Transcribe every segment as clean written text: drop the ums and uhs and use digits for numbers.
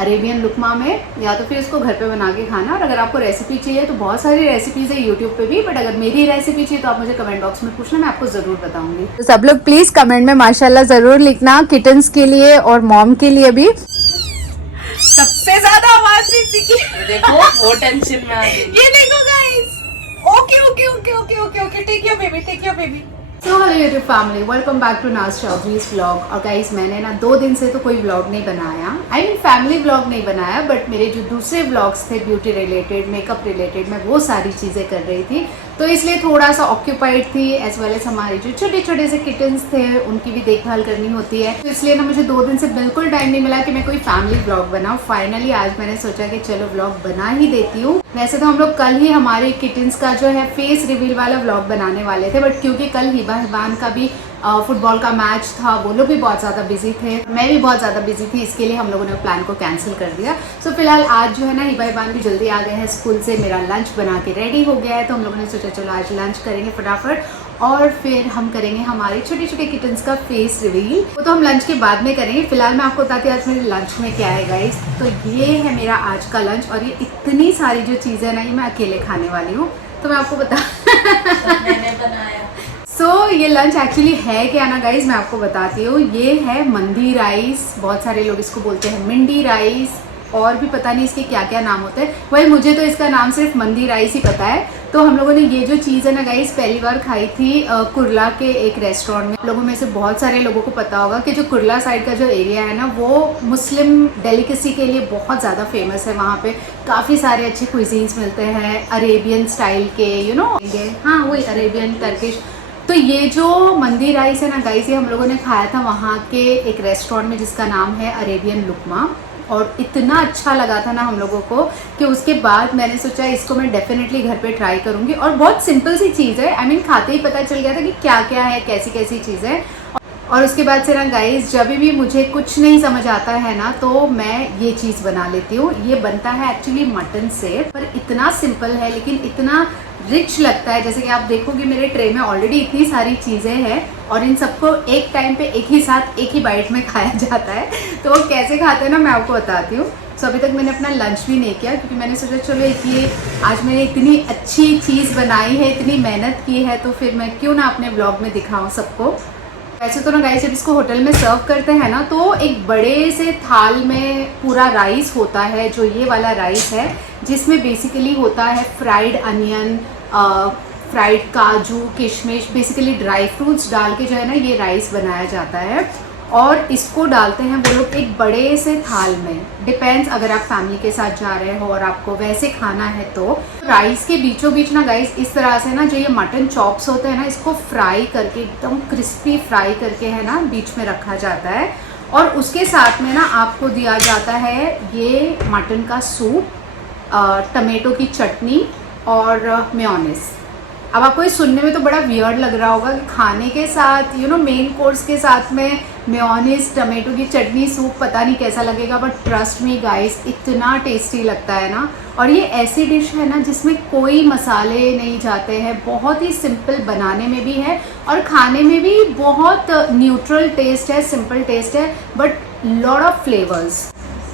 Arabian लुकमा में, या तो फिर इसको घर पे बना के खाना। और अगर आपको रेसिपी चाहिए तो बहुत सारी रेसिपीज़ है यूट्यूब पे भी, बट अगर मेरी रेसिपी चाहिए तो आप मुझे कमेंट बॉक्स में पूछना, मैं आपको ज़रूर बताऊंगी। तो सब लोग प्लीज़ कमेंट में माशाल्लाह ज़रूर लिखना, किटन्स के लिए और मॉम के लिए भी। सबसे ज्यादा आवाज भी सीखी, देखो वो टेंशन में आ गई। ये देखो guys. Okay okay okay okay okay okay, take your baby, take your baby. So hello YouTube family, welcome back to Naaz Chaudhary's vlog. और गाइस मैंने ना 2 दिन से तो कोई व्लॉग नहीं बनाया, आई मीन फैमिली व्लॉग नहीं बनाया, बट मेरे जो दूसरे व्लॉग्स थे ब्यूटी रिलेटेड, मेकअप रिलेटेड, मैं वो सारी चीज़ें कर रही थी, तो इसलिए थोड़ा सा ऑक्यूपाइड थी। एज वेल एज हमारे जो छोटे छोटे से किटन्स थे उनकी भी देखभाल करनी होती है, तो इसलिए ना मुझे 2 दिन से बिल्कुल टाइम नहीं मिला कि मैं कोई फैमिली व्लॉग बनाऊँ। फाइनली आज मैंने सोचा कि चलो व्लॉग बना ही देती हूँ। वैसे तो हम लोग कल ही हमारे किटन्स का जो है फेस रिवील वाला व्लॉग बनाने वाले थे, बट क्योंकि कल हिबान का भी फुटबॉल का मैच था, वो लोग भी बहुत ज़्यादा बिजी थे, मैं भी बहुत ज़्यादा बिजी थी, इसके लिए हम लोगों ने प्लान को कैंसिल कर दिया। सो फिलहाल आज जो है ना हिबान भी जल्दी आ गए हैं स्कूल से, मेरा लंच बना के रेडी हो गया है, तो हम लोगों ने सोचा चलो आज लंच करेंगे फटाफट और फिर हम करेंगे हमारे छोटे छोटे किटन्स का फेस रिवील। वो तो हम लंच के बाद में करेंगे। फिलहाल मैं आपको बताती हूँ आज मेरे लंच में क्या है गाइस। तो ये है मेरा आज का लंच, और ये इतनी सारी जो चीज़ें ना ये मैं अकेले खाने वाली हूँ, तो मैं आपको मैंने बनाया। ये लंच एक्चुअली है क्या ना गाइस, मैं आपको बताती हूँ। ये है मंदी राइस, बहुत सारे लोग इसको बोलते हैं मिंडी राइस, और भी पता नहीं इसके क्या क्या नाम होते हैं। वही मुझे तो इसका नाम सिर्फ मंदी राइस ही पता है। तो हम लोगों ने ये जो चीज़ है ना गाइस पहली बार खाई थी कुरला के एक रेस्टोरेंट में। लोगों में से बहुत सारे लोगों को पता होगा कि जो कुरला साइड का जो एरिया है ना वो मुस्लिम डेलिकेसी के लिए बहुत ज़्यादा फेमस है। वहाँ पे काफ़ी सारे अच्छे क्विजीन्स मिलते हैं अरेबियन स्टाइल के, यू नो, हाँ वही अरेबियन टर्किश। तो ये जो मंदी राइस है ना गाइस, ये हम लोगों ने खाया था वहाँ के एक रेस्टोरेंट में जिसका नाम है अरेबियन लुकमा, और इतना अच्छा लगा था ना हम लोगों को कि उसके बाद मैंने सोचा इसको मैं डेफिनेटली घर पे ट्राई करूँगी। और बहुत सिंपल सी चीज़ है, आई मीन खाते ही पता चल गया था कि क्या क्या है, कैसी कैसी चीज़ें। और उसके बाद से ना गाइस जब भी मुझे कुछ नहीं समझ आता है ना तो मैं ये चीज़ बना लेती हूँ। ये बनता है एक्चुअली मटन से, पर इतना सिंपल है लेकिन इतना रिच लगता है। जैसे कि आप देखोगे मेरे ट्रे में ऑलरेडी इतनी सारी चीज़ें हैं, और इन सबको एक टाइम पे एक ही साथ एक ही बाइट में खाया जाता है। तो वो कैसे खाते हैं ना मैं आपको बताती हूँ। सो अभी तक मैंने अपना लंच भी नहीं किया, क्योंकि मैंने सोचा चलो ये आज मैंने इतनी अच्छी चीज़ बनाई है, इतनी मेहनत की है, तो फिर मैं क्यों ना अपने ब्लॉग में दिखाऊँ सबको। वैसे तो ना गाइस जब इसको होटल में सर्व करते हैं ना तो एक बड़े से थाल में पूरा राइस होता है, जो ये वाला राइस है, जिसमें बेसिकली होता है फ्राइड अनियन, फ्राइड काजू, किशमिश, बेसिकली ड्राई फ्रूट्स डाल के जो है ना ये राइस बनाया जाता है। और इसको डालते हैं वो लोग एक बड़े से थाल में। डिपेंड्स अगर आप फैमिली के साथ जा रहे हो और आपको वैसे खाना है तो। राइस के बीचों बीच ना गाइस इस तरह से ना जो ये मटन चॉप्स होते हैं ना इसको फ्राई करके एकदम क्रिस्पी फ्राई करके है ना बीच में रखा जाता है। और उसके साथ में ना आपको दिया जाता है ये मटन का सूप, टमेटो की चटनी और मेयोनेज़। अब आपको ये सुनने में तो बड़ा वियर्ड लग रहा होगा कि खाने के साथ यू नो मेन कोर्स के साथ में मेयोनीज, टमेटो की चटनी, सूप, पता नहीं कैसा लगेगा, बट ट्रस्ट मी गाइस इतना टेस्टी लगता है ना। और ये ऐसी डिश है ना जिसमें कोई मसाले नहीं जाते हैं, बहुत ही सिंपल बनाने में भी है और खाने में भी बहुत न्यूट्रल टेस्ट है, सिंपल टेस्ट है, बट लॉट ऑफ फ्लेवर्स।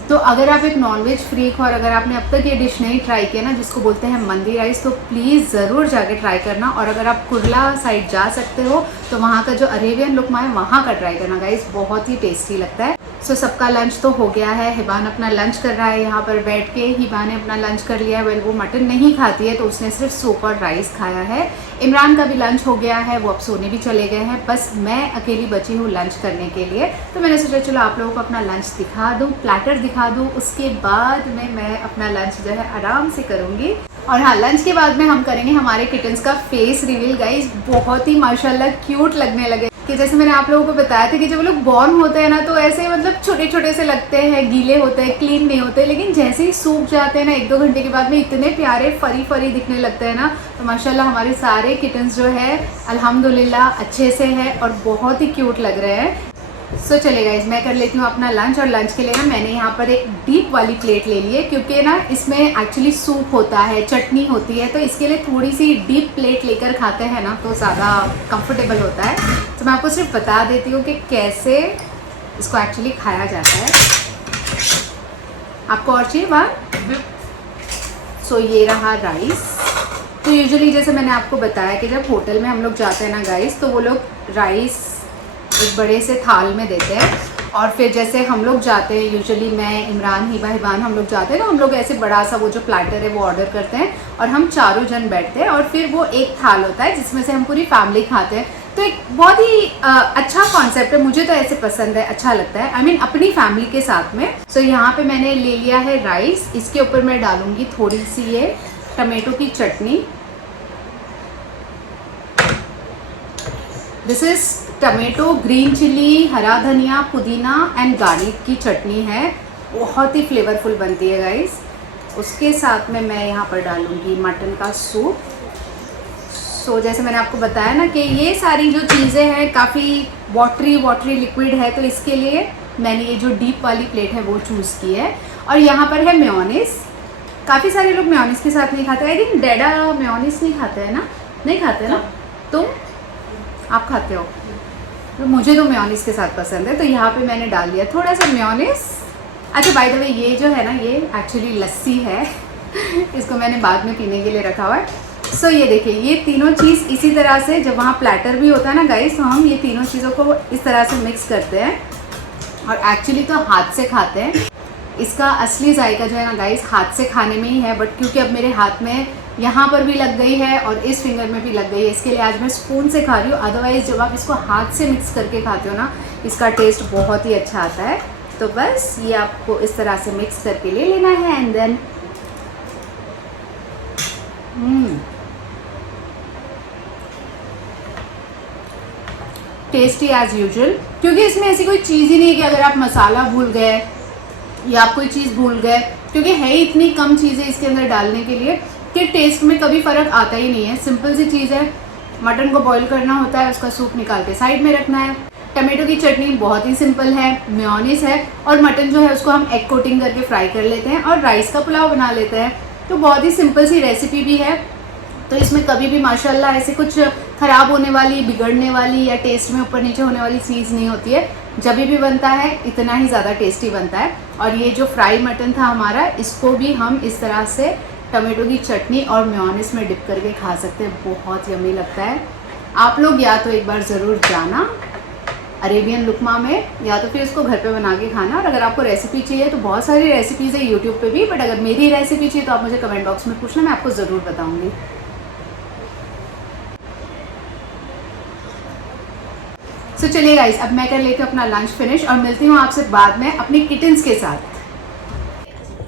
तो अगर आप एक नॉनवेज फ्रीक हो और अगर आपने अब तक ये डिश नहीं ट्राई किया ना जिसको बोलते हैं मंदी राइस, तो प्लीज़ ज़रूर जाके ट्राई करना। और अगर आप कुरला साइड जा सकते हो तो वहाँ का जो अरेबियन लुकमा है वहाँ का ट्राई करना गाइस, बहुत ही टेस्टी लगता है। सो सबका लंच तो हो गया है। हिबान अपना लंच कर रहा है यहाँ पर बैठ के। हिबान ने अपना लंच कर लिया है। वेल वो मटन नहीं खाती है तो उसने सिर्फ सूप और राइस खाया है। इमरान का भी लंच हो गया है, वो अब सोने भी चले गए हैं। बस मैं अकेली बची हूँ लंच करने के लिए। तो मैंने सोचा चलो आप लोगों को अपना लंच दिखा दूँ, प्लेटर दिखा दूँ, उसके बाद में मैं अपना लंच जो है आराम से करूँगी। और हाँ, लंच के बाद में हम करेंगे हमारे किटन्स का फेस रिवील। गाइस बहुत ही माशाल्लाह क्यूट लगने लगे कि जैसे मैंने आप लोगों को बताया था कि जब वो लोग बॉर्न होते हैं ना तो ऐसे मतलब छोटे छोटे से लगते हैं, गीले होते हैं, क्लीन नहीं होते, लेकिन जैसे ही सूख जाते हैं ना 1-2 घंटे के बाद में इतने प्यारे फरी फरी दिखने लगते हैं ना। तो माशाल्लाह हमारे सारे किटन्स जो है अल्हम्दुलिल्लाह अच्छे से है और बहुत ही क्यूट लग रहे हैं। सो चले गाइस मैं कर लेती हूँ अपना लंच। और लंच के लिए ना मैंने यहाँ पर एक डीप वाली प्लेट ले ली है, क्योंकि ना इसमें एक्चुअली सूप होता है, चटनी होती है, तो इसके लिए थोड़ी सी डीप प्लेट लेकर खाते हैं ना तो ज़्यादा कंफर्टेबल होता है। तो मैं आपको सिर्फ बता देती हूँ कि कैसे इसको एक्चुअली खाया जाता है। आपको और चाहिए बाहर? सो ये रहा राइस। तो यूजुअली जैसे मैंने आपको बताया कि जब होटल में हम लोग जाते हैं ना गाइस, तो वो लोग राइस एक बड़े से थाल में देते हैं, और फिर जैसे हम लोग जाते हैं, यूजुअली मैं, इमरान, हिबा, हिबान हम लोग जाते हैं, तो हम लोग ऐसे बड़ा सा वो जो प्लेटर है वो ऑर्डर करते हैं और हम चारों जन बैठते हैं, और फिर वो एक थाल होता है जिसमें से हम पूरी फैमिली खाते हैं। तो एक बहुत ही अच्छा कॉन्सेप्ट है, मुझे तो ऐसे पसंद है, अच्छा लगता है, आई मीन अपनी फैमिली के साथ में। सो यहाँ पे मैंने ले लिया है राइस, इसके ऊपर मैं डालूंगी थोड़ी सी ये टमाटो की चटनी। This is tomato, green chilli, हरा धनिया, पुदीना एंड गार्लिक की चटनी है, बहुत ही फ्लेवरफुल बनती है गाइस। उसके साथ में मैं यहाँ पर डालूंगी मटन का सूप। सो जैसे मैंने आपको बताया ना कि ये सारी जो चीज़ें हैं काफ़ी वाटरी लिक्विड है, तो इसके लिए मैंने ये जो डीप वाली प्लेट है वो चूज़ की है। और यहाँ पर है मेयोनीज। काफ़ी सारे लोग मेयोनीज के साथ नहीं खाते, आई थिंक डैडा मेयोनीज नहीं खाते हैं ना, नहीं खाते ना, तुम आप खाते हो? तो मुझे तो मेयोनीज के साथ पसंद है, तो यहाँ पे मैंने डाल दिया थोड़ा सा मेयोनीज। अच्छा बाय द वे, ये जो है ना, ये एक्चुअली लस्सी है इसको मैंने बाद में पीने के लिए रखा हुआ है। सो ये देखिए, ये तीनों चीज़ इसी तरह से, जब वहाँ प्लेटर भी होता है ना गाइस, तो हम ये तीनों चीज़ों को इस तरह से मिक्स करते हैं, और एक्चुअली तो हाथ से खाते हैं। इसका असली जायका जो है ना गाइस, हाथ से खाने में ही है, बट क्योंकि अब मेरे हाथ में यहाँ पर भी लग गई है और इस फिंगर में भी लग गई है, इसके लिए आज मैं स्पून से खा रही हूँ। अदरवाइज़ जब आप इसको हाथ से मिक्स करके खाते हो ना, इसका टेस्ट बहुत ही अच्छा आता है। तो बस ये आपको इस तरह से मिक्स करके ले लेना है, and then tasty as usual, क्योंकि इसमें ऐसी कोई चीज़ ही नहीं है कि अगर आप मसाला भूल गए या आप कोई चीज़ भूल गए, क्योंकि है ही इतनी कम चीज़ें इसके अंदर डालने के लिए कि टेस्ट में कभी फ़र्क आता ही नहीं है। सिंपल सी चीज़ है, मटन को बॉईल करना होता है, उसका सूप निकाल के साइड में रखना है, टमाटो की चटनी बहुत ही सिंपल है, मेयोनीज है, और मटन जो है उसको हम एग कोटिंग करके फ्राई कर लेते हैं और राइस का पुलाव बना लेते हैं। तो बहुत ही सिंपल सी रेसिपी भी है, तो इसमें कभी भी माशाल्लाह ऐसे कुछ ख़राब होने वाली, बिगड़ने वाली या टेस्ट में ऊपर नीचे होने वाली चीज़ नहीं होती है। जब भी बनता है इतना ही ज़्यादा टेस्टी बनता है। और ये जो फ्राई मटन था हमारा, इसको भी हम इस तरह से टमाटो की चटनी और मेयोनीज में डिप करके खा सकते हैं, बहुत यम्मी लगता है। आप लोग या तो एक बार ज़रूर जाना अरेबियन लुकमा में, या तो फिर इसको घर पे बना के खाना। और अगर आपको रेसिपी चाहिए तो बहुत सारी रेसिपीज़ है यूट्यूब पे भी, बट अगर मेरी रेसिपी चाहिए तो आप मुझे कमेंट बॉक्स में पूछना, मैं आपको ज़रूर बताऊँगी। सो चलिए गाइस, अब मैं कर लेती हूँ अपना लंच फिनिश और मिलती हूँ आपसे बाद में अपने किटन्स के साथ।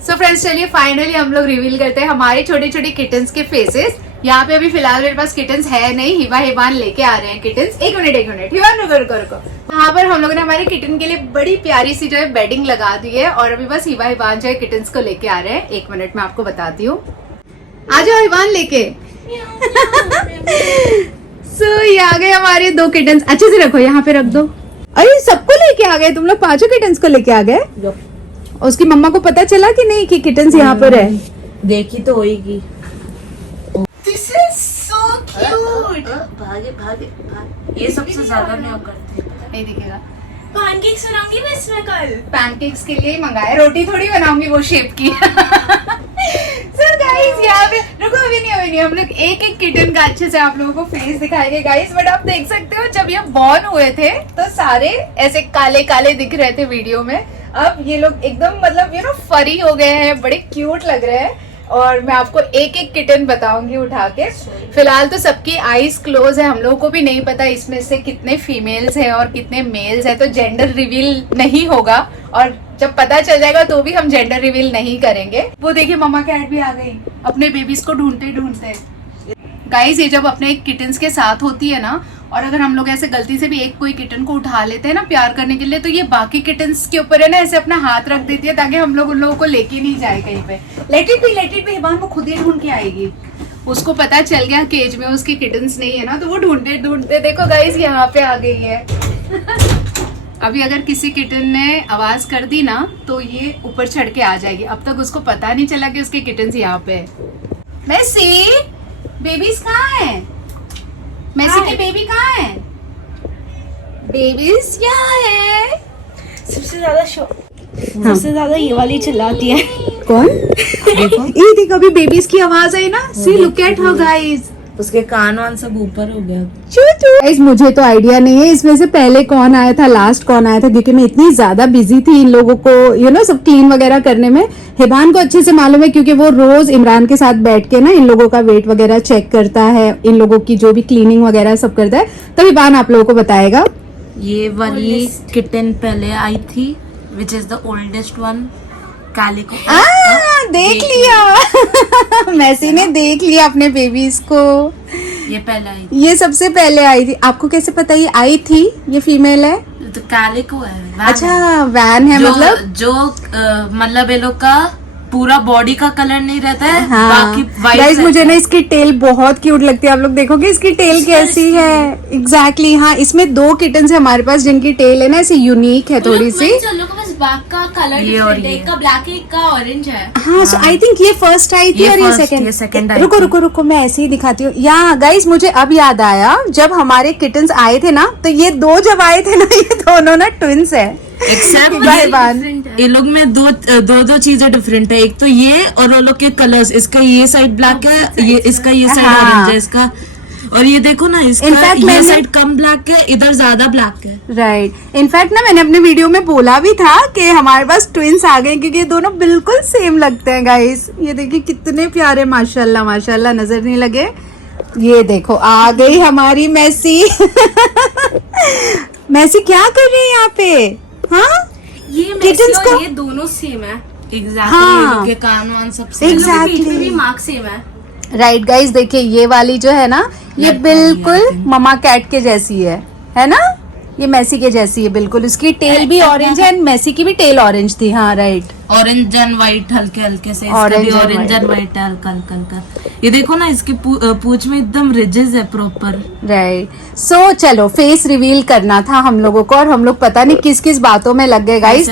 सो फ्रेंड्स, चलिए फाइनली हम लोग रिवील करते हैं हमारे छोटे छोटे किटन्स के फेसेस। यहाँ पे अभी फिलहाल मेरे पास किटन्स है नहीं, हिबा हिबान लेके आ रहे हैं किटन्स। एक मिनट हिबान, रुको। यहाँ पर हम लोगों ने हमारे किटन के लिए बड़ी प्यारी सी जो है बेडिंग लगा दी है, और अभी बस हिबा हिबान जो है किटन्स को लेके आ रहे हैं। एक मिनट में आपको बताती हूँ, आ जाओ हिबान लेके। सो ये आ गए हमारे 2 किटन्स, अच्छे से रखो, यहाँ पे रख दो। अरे सबको लेके आ गए तुम लोग, 5 किटन्स को लेके आ गए। उसकी मम्मा को पता चला कि नहीं कि किटन्स यहाँ पर है? देखी तो होगी। This is so cute. भागे। ये सबसे ज्यादा नहीं करते, नहीं दिखेगा। पैनकेक्स बनाऊंगी मैं इसमें कल। पैनकेक्स के लिए मंगाया, रोटी थोड़ी बनाऊंगी वो शेप की। सो गाइस, यहाँ पे रुको, अभी नहीं, हम लोग एक एक किटन का अच्छे से आप लोगों को फेस दिखाएंगे गाइस। बट आप देख सकते हो, जब ये बॉर्न हुए थे तो सारे ऐसे काले काले दिख रहे थे वीडियो में। अब ये लोग एकदम मतलब फरी हो गए हैं, बड़े क्यूट लग रहे हैं। और मैं आपको एक एक किटन बताऊंगी उठा के। फिलहाल तो सबकी आईज क्लोज है, हम लोगों को भी नहीं पता इसमें से कितने फीमेल्स हैं और कितने मेल्स हैं, तो जेंडर रिवील नहीं होगा, और जब पता चल जाएगा तो भी हम जेंडर रिवील नहीं करेंगे। वो देखिए मम्मा कैट भी आ गई अपने बेबीज को ढूंढते ढूंढते। गाइस, ये जब अपने किटन्स के साथ होती है ना, और अगर हम लोग ऐसे गलती से भी एक कोई किटन को उठा लेते हैं ना प्यार करने के लिए, तो ये बाकी किटन्स के ऊपर है ना ऐसे अपना हाथ रख देती है, ताकि हम लोग उन लोगों को लेके नहीं जाए कहीं पे। लेट इट बी हिबान, वो खुद ही ढूंढ के आएगी। उसको पता चल गया केज में उसकी किटन्स नहीं है ना, तो वो ढूंढते ढूंढते देखो गाइस यहाँ पे आ गई है। अभी अगर किसी किटन ने आवाज कर दी ना, तो ये ऊपर चढ़ के आ जाएगी। अब तक उसको पता नहीं चला कि उसके किटन्स यहाँ पे है। मैसी, बेबीज कहाँ है? मैसी के बेबी कहाँ है? बेबीज यहाँ है। सबसे ज्यादा सबसे ज्यादा ये वाली चिल्लाती है। कौन? देखो ये देखो अभी बेबीज की आवाज आई ना, see look at her guys. उसके कान वान सब ऊपर हो गया। गाइस मुझे तो आइडिया नहीं है इसमें से पहले कौन आया था, लास्ट कौन आया था, क्योंकि मैं इतनी ज्यादा बिजी थी इन लोगों को सब क्लीन वगैरह करने में। हिबान को अच्छे से मालूम है क्योंकि वो रोज इमरान के साथ बैठ के ना इन लोगों का वेट वगैरह चेक करता है, इन लोगों की जो भी क्लीनिंग वगैरह सब करता है, तो हिबान आप लोगों को बताएगा। ये वाली किटन पहले आई थी, which is the oldest one, calico. देख लिया मैसी ने देख लिया अपने बेबीज को। ये पहले आई थी। ये सबसे पहले आई थी। आपको कैसे पता ये आई थी? ये फीमेल है। तो कैलिको है, वैन है। अच्छा वैन है, मतलब जो मतलब ये लोग का पूरा बॉडी का कलर नहीं रहता है, बाकी वाइट। गाइस मुझे ना इसकी टेल बहुत क्यूट लगती है। आप लोग देखोगे इसकी टेल कैसी है। एग्जैक्टली हाँ, इसमें 2 किटन्स है हमारे पास जिनकी टेल है ना ऐसी यूनिक है थोड़ी सी। बैक का कलर डिफरेंट है, एक का ब्लैक है, एक का ऑरेंज है। हाँ सो आई थिंक ये फर्स्ट आई थी और ये सेकंड। रुको रुको रुको मैं ऐसे ही दिखाती हूँ। यहाँ गाइस मुझे अब याद आया, जब हमारे किटन्स आए थे ना तो ये 2 जब आए थे ना ये दोनों ना ट्विंस है। एक्सेप्ट ये लोग में दो चीजें डिफरेंट है। एक तो ये और वो लोग के कलर्स, इसका ये साइड ब्लैक है, ये इसका ये साइड ऑरेंज है इसका। और ये देखो ना इसका ये साइड कम ब्लैक है, इधर ज्यादा ब्लैक है। राइट। इनफैक्ट ना मैंने अपने वीडियो में बोला भी था कि हमारे पास ट्विंस आ गए क्योंकि ये दोनों बिल्कुल सेम लगते हैं गाइस। ये देखिए कितने प्यारे, माशाल्लाह माशाल्लाह, नजर नहीं लगे। ये देखो आ गई हमारी मैसी मैसी क्या कर रही है यहाँ पे? हाँ ये मैसी और ये दोनों सेम है। एग्जैक्टली के कान वान सब सेम। पीठ में भी मार्क सेम है। राइट गाइस देखिए ये वाली जो है ना ये बिल्कुल ममा कैट के जैसी है ना? ये मैसी के जैसी है बिल्कुल। उसकी टेल भी ऑरेंज है एंड मैसी की भी टेल ऑरेंज थी। हाँ राइट, ऑरेंज एंड व्हाइट हल्के हल्के से, ऑरेंज एंड व्हाइट है हल्का हल्का। ये देखो ना इसकी पूंछ में एकदम रिजेस है प्रॉपर। राइट। सो चलो फेस रिवील करना था हम लोगों को और हम लोग पता नहीं किस किस बातों में लग गए गाइस।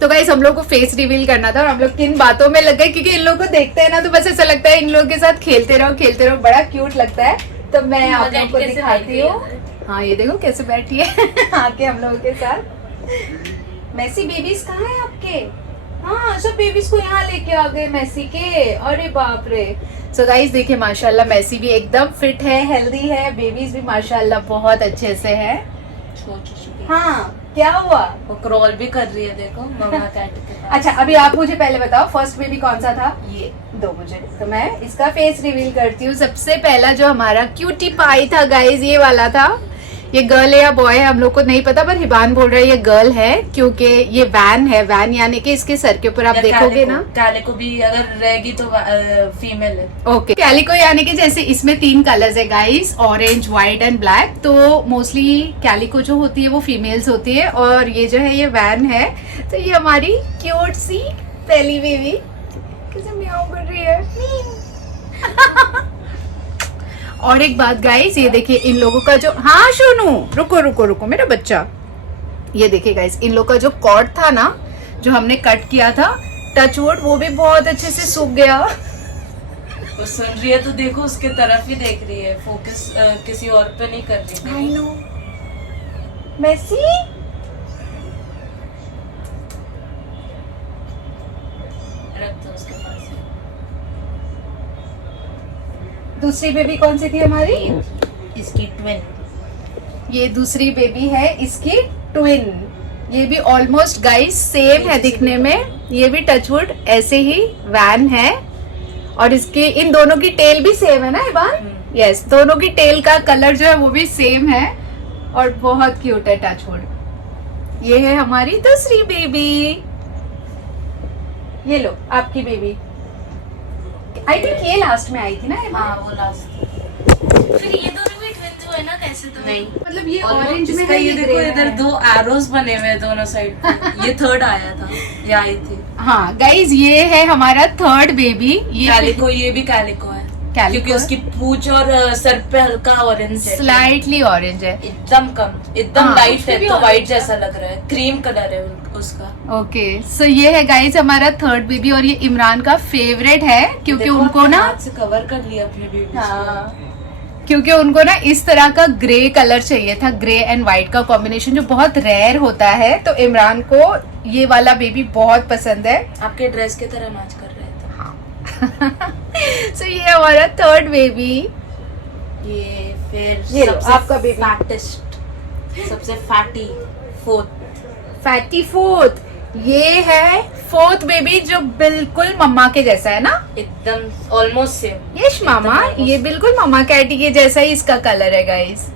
तो गाइस हम लोग को फेस रिवील करना था और हम लोग किन बातों में लग गए, क्योंकि इन लोगों को देखते हैं ना तो बस ऐसा लगता है इन लोगों के साथ खेलते रहो, बड़ा क्यूट लगता है। तो मैं आप लोगों को दिखाती हूँ। हाँ ये देखो कैसे बैठी है आके हम लोगों के साथ। मैसी बेबीज कहाँ है आपके? हाँ सब बेबीज को यहाँ लेके आ गए मैसी के। अरे बाप रे। सो गाइस देखिए माशाल्लाह मैसी भी एकदम फिट है, हेल्दी है, बेबीज भी माशाल्लाह बहुत अच्छे से है। हाँ क्या हुआ? वो क्रॉल भी कर रही है देखो ममा कैट के पास। अच्छा अभी आप मुझे पहले बताओ फर्स्ट बेबी कौन सा था? ये दो मुझे, तो मैं इसका फेस रिवील करती हूँ। सबसे पहला जो हमारा क्यूटी पाई था गाइस ये वाला था। ये गर्ल है या बॉय है हम लोग को नहीं पता, पर हिबान बोल रहा है ये गर्ल है क्योंकि ये वैन है। वैन यानी कि इसके सर के ऊपर आप देखोगे ना, कैलिको भी अगर रहेगी तो फीमेल है। ओके कैलिको यानी कि जैसे इसमें 3 कलर्स है guys, orange, white and black. तो मोस्टली कैलिको जो होती है वो फीमेल्स होती है और ये जो है ये वैन है। तो ये हमारी क्यूट सी पहली बेबी कैसे म्याऊ कर रही है और एक बात गाइस ये देखिए इन लोगों का जो, हाँ सोनू रुको रुको रुको मेरा बच्चा, ये देखिए गाइस इन लोगों का जो कॉर्ड था ना जो हमने कट किया था, टचवुड वो भी बहुत अच्छे से सूख गया। वो सुन रही है तो देखो उसके तरफ ही देख रही है, फोकस किसी और पे नहीं कर रही है। आई नो मैसी रख दो उसके पास। दूसरी बेबी कौन सी थी हमारी? इसकी ट्विन। ये दूसरी बेबी है इसकी ट्विन। ये भी ऑलमोस्ट गाइस सेम है दिखने में। ये भी टचवुड ऐसे ही वैन है और इसके इन दोनों की टेल भी सेम है ना इबान? यस दोनों की टेल का कलर जो है वो भी सेम है और बहुत क्यूट है टचवुड। ये है हमारी दूसरी बेबी। ये लो आपकी बेबी। आई थिंक ये लास्ट में आई थी ना? हाँ वो लास्ट। फिर ये दोनों भी ट्विंस हुए ना कैसे? तो नहीं मतलब ये ऑरेंज में है, ये देखो ग्रे इधर है। 2 एरोस बने हुए हैं दोनों साइड। ये थर्ड आया था, ये आई थी। हाँ गाइज ये है हमारा थर्ड बेबी। ये कैलिको, ये भी कैलिको है क्योंकि उसकी पूंछ और सर पे हल्का ऑरेंज है, स्लाइटली ऑरेंज है, एकदम कम, एकदम हाँ, लाइट है तो व्हाइट जैसा लग रहा है, क्रीम कलर है उसका। ओके सो ये है गाइज हमारा थर्ड बेबी और ये इमरान का फेवरेट है क्योंकि उनको ना हाथ से कवर कर लिया अपने बेबी। हाँ क्योंकि उनको ना इस तरह का ग्रे कलर चाहिए था, ग्रे एंड व्हाइट का कॉम्बिनेशन जो बहुत रेयर होता है। तो इमरान को ये वाला बेबी बहुत पसंद है। आपके ड्रेस की तरह मैच कर रहे थे। हाँ सो ये हमारा थर्ड बेबी। ये फिर ये लो, आपका बेबी। फैटेस्ट, सबसे फैटी फोर्थ। Fatty fourth. ये है फोर्थ बेबी जो बिल्कुल मम्मा के जैसा है ना, एकदम ऑलमोस्ट सेम। यश मामा, ये बिल्कुल मम्मा कैटी के जैसा ही इसका कलर है गाइस।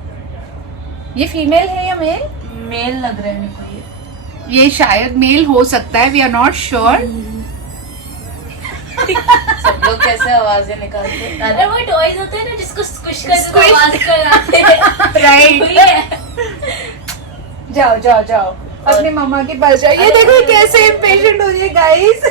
ये फीमेल है या मेल? मेल लग रहा है मेरे को ये शायद मेल हो सकता है, वी आर नॉट श्योर। सब लोग कैसे आवाजें निकालते हैं। अरे वो टॉयज होते हैं ना जिसको स्क्विश करके Squish। आवाज कराते हैं। राइट। वही है। जाओ जाओ जाओ अपने मम्मा के पास जाओ। ये देखो कैसे इम्पेशेंट हो रही है गाइस।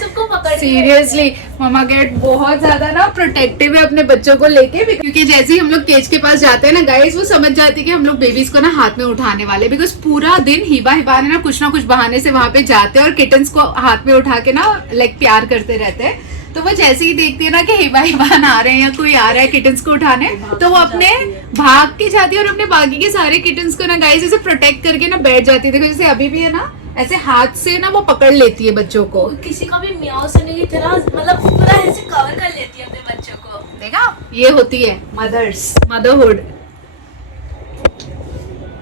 सबको पकड़ के सीरियसली मम्मा कैट बहुत ज्यादा ना प्रोटेक्टिव है अपने बच्चों को लेके, क्योंकि जैसे ही हम लोग केज के पास जाते हैं ना गाइस, वो समझ जाती है कि हम लोग बेबीज को ना हाथ में उठाने वाले, बिकॉज पूरा दिन हिबा ने ना कुछ बहाने से वहां पे जाते हैं और किटन्स को हाथ में उठा के ना लाइक प्यार करते रहते हैं। तो वो जैसे ही देखती है ना कि हिबा आ रहे हैं या कोई आ रहा है किटन्स को उठाने, तो वो अपने भाग के जाती है और अपने बाकी के सारे किटन्स को ना गाइस ऐसे प्रोटेक्ट करके ना बैठ जाती है। देखो जैसे अभी भी है ना, ऐसे हाथ से ना वो पकड़ लेती है बच्चों को। किसी का भी म्याऊ सुनने की तरह मतलब पूरा ऐसे कवर कर लेती है अपने बच्चों को। देखा, ये होती है मदरहुड।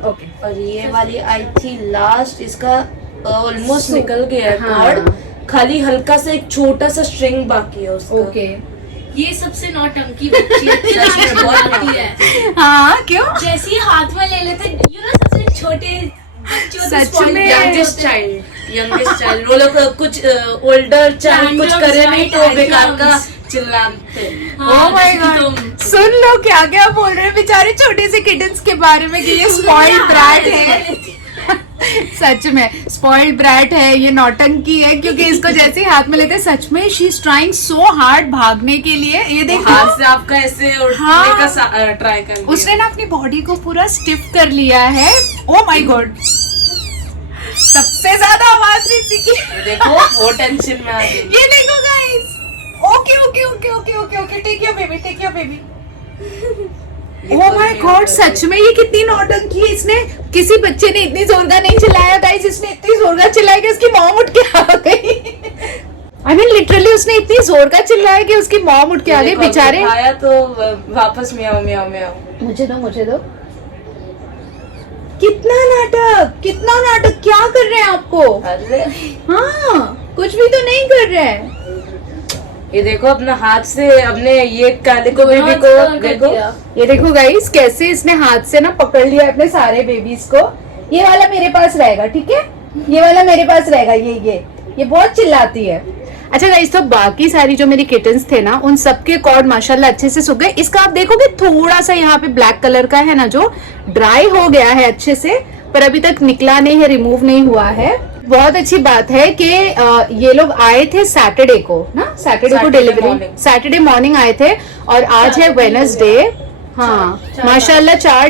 ओके, और ये वाली आई थी लास्ट, इसका ऑलमोस्ट निकल गया है हाँ। कॉर्ड, खाली हल्का सा एक छोटा सा स्ट्रिंग बाकी है उसका। ओके। ये सबसे नौटंकी बच्ची है, सच में बहुत आती है। हाँ क्यों? जैसे ही हाथ में ले लेते सबसे छोटे सच में। यंगेस्ट चाइल्ड वो लोग कुछ ओल्डर चाइल्ड कुछ करे नहीं तो बेकार का चिल्लाते। ओह माय गॉड, सुन लो क्या क्या बोल रहे हैं बेचारे छोटे से किटन्स के बारे में कि ये स्पॉइल्ड ब्रैट है। सच में स्पॉइल्ड ब्रैट है, ये नौटंकी है, क्योंकि इसको जैसे ही हाथ में लेते हैं सच में she is trying so hard भागने के लिए। ये देखो हाथ से आपका ऐसे उठने का ट्राई कर लिया। उसने ना अपनी बॉडी को पूरा स्टिफ कर लिया है। ओ माय गॉड, सबसे ज्यादा आवाज भी इसी की। देखो वो टेंशन में आ गई। ये देखो guys. Okay okay okay okay okay okay, take your baby, take your baby. Oh my god, सच में ये कितनी नौटंकी है। इसने किसी बच्चे ने इतनी जोर का नहीं चिल्लाया गाइस, इसने इतनी जोर का चिल्लाया कि उसकी मॉम उठ के आ गई। आई मीन लिटरली उसने इतनी जोर का चिल्लाया कि उसकी मॉम उठ के आ गई। बेचारे आया तो वापस म्याऊ म्याऊ म्याऊ। मुझे दो। कितना नाटक क्या कर रहे हैं आपको? अरे हाँ, कुछ भी तो नहीं कर रहे हैं। ये देखो अपना हाथ से अपने ये कैलिको बेबी को देखो। ये देखो गाइस कैसे इसने हाथ से ना पकड़ लिया अपने सारे बेबीज को। ये वाला मेरे पास रहेगा, ठीक है, ये वाला मेरे पास रहेगा। ये बहुत चिल्लाती है। अच्छा गाइस, तो बाकी सारी जो मेरी किटन्स थे ना, उन सबके कॉर्ड माशाल्लाह अच्छे से सूख गए। इसका आप देखोगे थोड़ा सा यहाँ पे ब्लैक कलर का है ना, जो ड्राई हो गया है अच्छे से, पर अभी तक निकला नहीं है, रिमूव नहीं हुआ है। बहुत अच्छी बात है कि ये लोग आए थे सैटरडे को ना, सैटरडे को डिलीवरी, सैटरडे मॉर्निंग आए थे और आज है वेडनेसडे। हाँ माशाल्लाह 4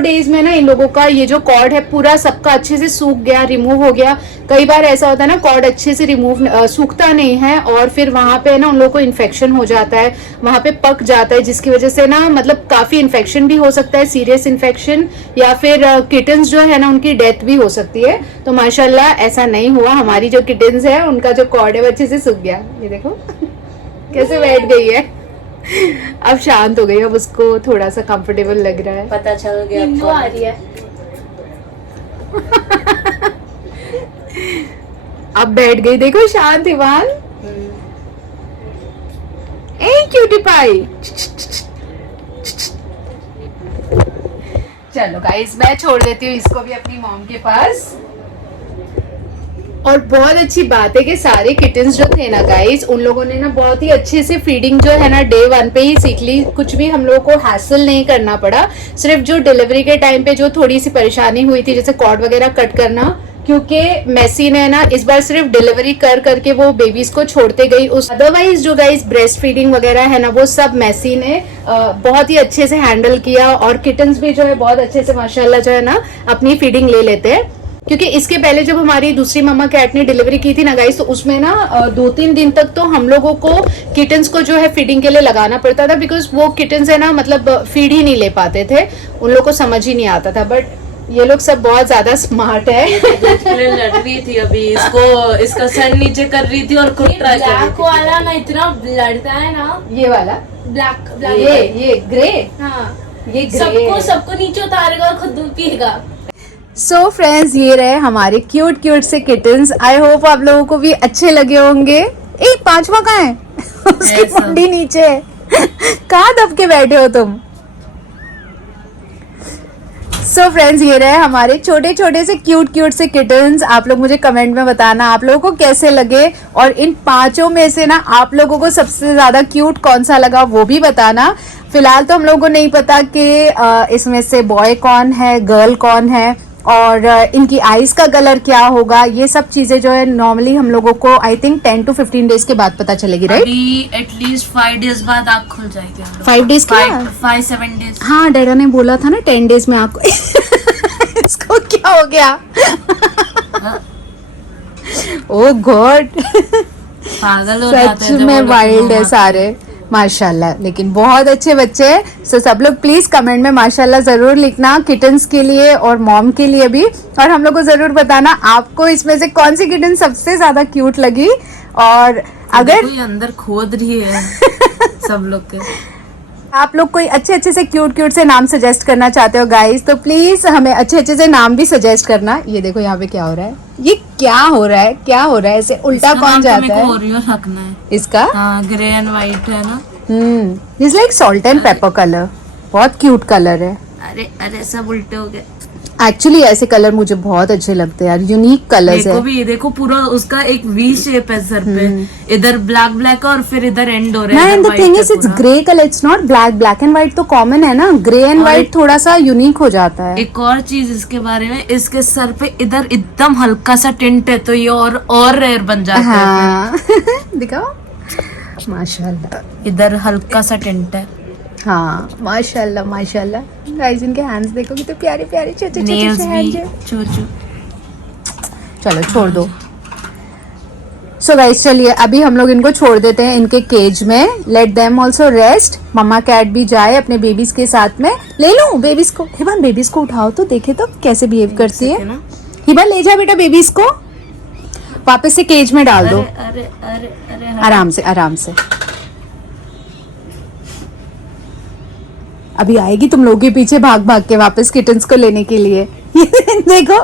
डेज में ना इन लोगों का ये जो कॉर्ड है पूरा सबका अच्छे से सूख गया, रिमूव हो गया। कई बार ऐसा होता है ना कॉर्ड अच्छे से रिमूव सूखता नहीं है और फिर वहां पे ना उन लोगों को इन्फेक्शन हो जाता है, वहां पे पक जाता है, जिसकी वजह से ना मतलब काफी इन्फेक्शन भी हो सकता है, सीरियस इन्फेक्शन, या फिर किटन्स जो है ना उनकी डेथ भी हो सकती है। तो माशाल्लाह ऐसा नहीं हुआ, हमारी जो किटन्स है उनका जो कॉर्ड है वो अच्छे से सूख गया। ये देखो कैसे बैठ गई है, अब शांत हो गई, अब उसको थोड़ा सा कंफर्टेबल लग रहा है। पता चल गया नींबू आ रही है। अब बैठ गई, देखो शांत इवान। ए क्यूटी पाई। चलो गाइस, मैं छोड़ देती हूँ इसको भी अपनी मॉम के पास। और बहुत अच्छी बात है कि सारे किटन्स जो थे ना गाइस, उन लोगों ने ना बहुत ही अच्छे से फीडिंग जो है ना डे 1 पे ही सीख ली। कुछ भी हम लोगों को हैसल नहीं करना पड़ा। सिर्फ जो डिलीवरी के टाइम पे जो थोड़ी सी परेशानी हुई थी, जैसे कॉर्ड वगैरह कट करना, क्योंकि मेसी ने ना इस बार सिर्फ डिलीवरी कर करके वो बेबीज को छोड़ते गई। उस अदरवाइज जो गाइस ब्रेस्ट फीडिंग वगैरह है ना, वो सब मेसी ने बहुत ही अच्छे से हैंडल किया। और किटन्स भी जो है बहुत अच्छे से माशाल्लाह जो है ना अपनी फीडिंग ले लेते हैं। क्योंकि इसके पहले जब हमारी दूसरी मम्मा कैट ने डिलीवरी की थी ना गाइस, तो उसमें ना 2-3 दिन तक तो हम लोगों को किटन्स को जो है फीडिंग के लिए लगाना पड़ता था, बिकॉज वो किटन्स है ना मतलब फीड ही नहीं ले पाते थे, उन लोग को समझ ही नहीं आता था। बट ये लोग सब बहुत ज्यादा स्मार्ट है। लड़ रही थी अभी, इसका सर नीचे कर रही थी और खुद ट्राई कर रही ब्लैक वाला ना इतना लड़ता है ना, ये वाला ब्लैक ये ग्रे, हाँ ये ग्रे सबको नीचे उतारेगा और खुद दूध पिएगा। सो फ्रेंड्स, ये रहे हमारे क्यूट से किटन्स। आई होप आप लोगों को भी अच्छे लगे होंगे। ए, 5वां कहाँ है? उसकी मुंडी नीचे है। कहाँ दब के बैठे हो तुम? सो फ्रेंड्स, ये रहे हमारे छोटे से क्यूट से किटन्स। आप लोग मुझे कमेंट में बताना आप लोगों को कैसे लगे, और इन 5 में से ना आप लोगों को सबसे ज्यादा क्यूट कौन सा लगा वो भी बताना। फिलहाल तो हम लोगों को नहीं पता कि इसमें से बॉय कौन है, गर्ल कौन है, और इनकी आईज का कलर क्या होगा। ये सब चीजें जो है नॉर्मली हम लोगों को आई थिंक 10 to 15 डेज के बाद पता चलेगी, राइट? अभी एटलीस्ट 5 डेज बाद आँख खुल जाएगी। 5 डेज के 5-7 डेज। हाँ, डैडा ने बोला था ना 10 डेज में आपको। इसको क्या हो गया? ओह गॉड, पागल हो जाते सच हैं जब में वो लोग वाइल्ड है सारे, माशाल्लाह। लेकिन बहुत अच्छे बच्चे हैं। सो सब लोग प्लीज कमेंट में माशाल्लाह जरूर लिखना, किटन्स के लिए और मॉम के लिए भी, और हम लोग को जरूर बताना आपको इसमें से कौन सी किटन सबसे ज्यादा क्यूट लगी। और अगर कोई अंदर खोद रही है सब लोग के, आप लोग कोई अच्छे से क्यूट से नाम सजेस्ट करना चाहते हो गाइस, तो प्लीज हमें अच्छे से नाम भी सजेस्ट करना। ये देखो यहाँ पे क्या हो रहा है, ये क्या हो रहा है, ऐसे उल्टा कौन जाता है? ओरियो रखना है इसका। हाँ, ग्रे एंड व्हाइट है ना। It's like salt and paper colour, बहुत क्यूट कलर है। अरे सब उल्टे हो गए। एक्चुअली ऐसे कलर मुझे बहुत अच्छे लगते हैं यार, यूनिक कलर्स है। देखो भी, देखो पूरा उसका एक वी शेप है सर पे, इधर ब्लैक और फिर इधर एंड हो रहा है। And the thing is it's grey colour, it's not black and white तो कॉमन है ना, ग्रे एंड व्हाइट थोड़ा सा यूनिक हो जाता है। एक और चीज इसके बारे में, इसके सर पे इधर एकदम हल्का सा टिंट है, तो ये और रेयर बन जाता है। हाँ। दिखाओ, माशाल्लाह इधर हल्का सा टिंट है। हाँ, माशाल्लाह। गाइस इनके हैंड्स देखो कितने प्यारे छोटे नेल्स से भी हैंड्स है। चूचू। चलो छोड़ दो। सो गाइस चलिए अभी हम लोग इनको छोड़ देते हैं इनके केज में। Let them also rest. मम्मा कैट भी जाए अपने बेबीज के साथ में। ले लो बेबीज को, हिबा बेबीज को उठाओ तो देखे तो कैसे बिहेव करती है। हिबा ले जा बेटा बेबीज को, वापस से केज में डाल दो। अरे आराम से। अभी आएगी तुम लोगों के पीछे भाग के वापस किटन्स को लेने के लिए। देखो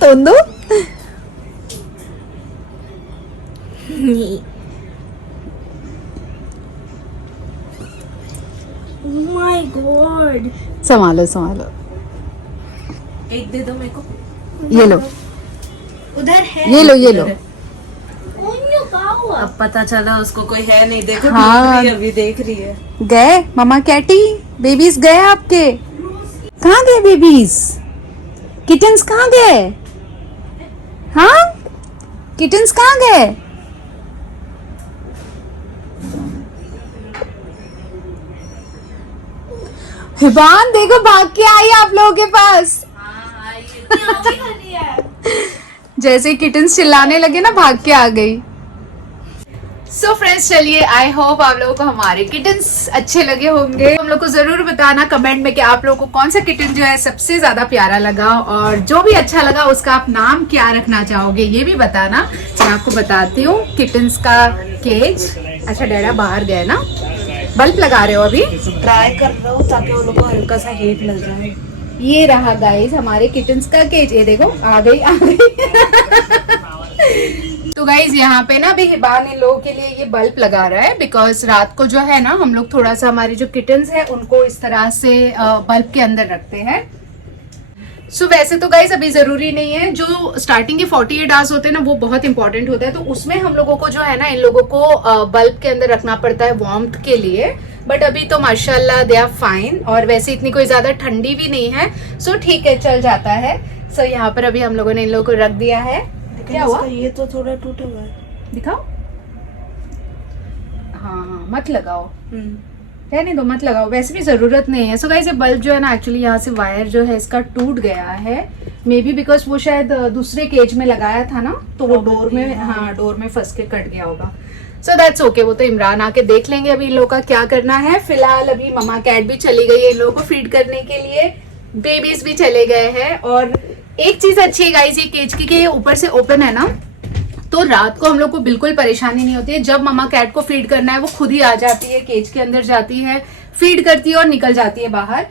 तोंदू, माय गॉड, संभालो। एक दे दो मेरे को। ये लो, उधर है। ये लो। ओन्यो क्या हुआ? अब पता चला उसको कोई है नहीं। देखो हाँ। ढूंढ रही है, अभी देख रही है। गए मम्मा कैटी, बेबीज गए आपके? कहाँ गए बेबीज? किटन्स कहाँ गए? हाँ, किटन्स कहाँ गए? हिबान देखो भाग के आई आप लोगों के पास। जैसे ही किटन्स चिल्लाने लगे ना भाग के आ गई। सो फ्रेंड्स चलिए, आई होप आप लोगों को हमारे किटन्स अच्छे लगे होंगे। हम लोग को जरूर बताना कमेंट में कि आप लोगों को कौन सा किटन जो है सबसे ज्यादा प्यारा लगा, और जो भी अच्छा लगा उसका आप नाम क्या रखना चाहोगे ये भी बताना। मैं आपको बताती हूँ किटन्स का केज। अच्छा डैडा बाहर गए ना, बल्ब लगा रहे हो अभी? ट्राई कर रहा हूँ ताकि वो लोग को हल्का सा हीट लग जाए। ये रहा गाइस हमारे किटन्स का केज। ये देखो आ गई। तो गाइज यहाँ पे ना अभी हिबान इन लोगों के लिए ये बल्ब लगा रहा है, बिकॉज रात को जो है ना हम लोग थोड़ा सा हमारे जो किटन्स है उनको इस तरह से बल्ब के अंदर रखते हैं। सो वैसे तो गाइज अभी जरूरी नहीं है, जो स्टार्टिंग के 48 आवर्स होते हैं ना वो बहुत इंपॉर्टेंट होता है, तो उसमें हम लोगों को जो है ना इन लोगों को बल्ब के अंदर रखना पड़ता है वार्मथ के लिए। बट अभी तो माशाल्लाह दे आर फाइन, और वैसे इतनी कोई ज्यादा ठंडी भी नहीं है, सो ठीक है चल जाता है। सो यहाँ पर अभी हम लोगों ने इन लोगों को रख दिया है। क्या हुआ? ये तो थोड़ा टूटा हुआ है। दिखाओ। हाँ मत लगाओ, रहने दो मत लगाओ, वैसे भी जरूरत नहीं है। सो गाइस ये बल्ब जो है ना एक्चुअली यहाँ से वायर जो है इसका टूट गया है, मे बी बिकॉज वो शायद दूसरे केज में लगाया था ना, तो वो डोर में, हाँ डोर में फंस के कट गया होगा। सो दैट्स ओके, वो तो इमरान आके देख लेंगे अभी इन लोगों का क्या करना है। फिलहाल अभी ममा कैट भी चली गई है इन लोगों को फीड करने के लिए, बेबीज भी चले गए हैं। और एक चीज अच्छी है गाइस ये केज की कि ये ऊपर से ओपन है ना, तो रात को हम लोग को बिल्कुल परेशानी नहीं होती है। जब ममा कैट को फीड करना है वो खुद ही आ जाती है, केज के अंदर जाती है, फीड करती है और निकल जाती है बाहर।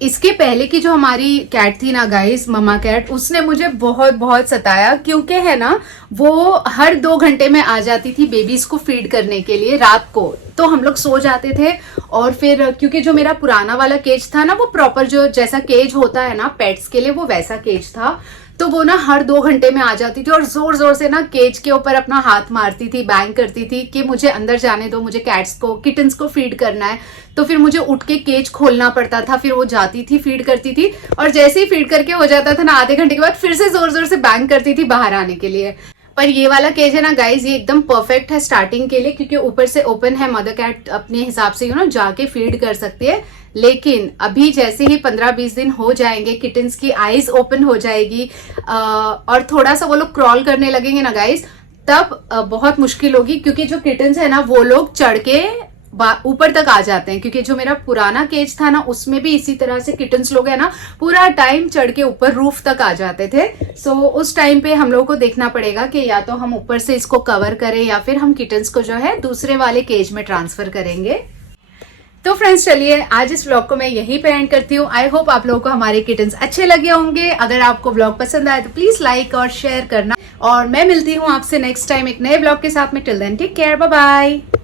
इसके पहले की जो हमारी कैट थी ना गाइस, ममा कैट, उसने मुझे बहुत बहुत सताया, क्योंकि है ना वो हर 2 घंटे में आ जाती थी बेबीज को फीड करने के लिए रात को। तो हम लोग सो जाते थे और फिर क्योंकि जो मेरा पुराना वाला केज था ना, वो प्रॉपर जो जैसा केज होता है ना पेट्स के लिए, वो वैसा केज था। तो वो ना हर 2 घंटे में आ जाती थी और जोर जोर से ना केज के ऊपर अपना हाथ मारती थी, बैंग करती थी कि मुझे अंदर जाने दो, मुझे कैट्स को, किटन्स को फीड करना है। तो फिर मुझे उठ के केज खोलना पड़ता था, फिर वो जाती थी फीड करती थी, और जैसे ही फीड करके हो जाता था ना आधे घंटे के बाद, फिर से जोर जोर से बैंग करती थी बाहर आने के लिए। पर ये वाला केज है ना गाइज, ये एकदम परफेक्ट है स्टार्टिंग के लिए, क्योंकि ऊपर से ओपन है, मदर कैट अपने हिसाब से जाके फीड कर सकती है। लेकिन अभी जैसे ही 15-20 दिन हो जाएंगे, किटन्स की आईज ओपन हो जाएगी और थोड़ा सा वो लोग क्रॉल करने लगेंगे ना गाइज, तब बहुत मुश्किल होगी, क्योंकि जो किटन्स है ना वो लोग चढ़ के ऊपर तक आ जाते हैं। क्योंकि जो मेरा पुराना केज था ना उसमें भी इसी तरह से किटन्स लोग है ना पूरा टाइम चढ़ के ऊपर रूफ तक आ जाते थे। सो उस टाइम पे हम लोगों को देखना पड़ेगा कि या तो हम ऊपर से इसको कवर करें या फिर हम किटन्स को जो है दूसरे वाले केज में ट्रांसफर करेंगे। तो फ्रेंड्स चलिए आज इस व्लॉग को मैं यहीं पे एंड करती हूँ। आई होप आप लोगों को हमारे किटन्स अच्छे लगे होंगे। अगर आपको व्लॉग पसंद आए तो प्लीज लाइक और शेयर करना, और मैं मिलती हूँ आपसे नेक्स्ट टाइम एक नए व्लॉग के साथ में। Till then take care, bye bye.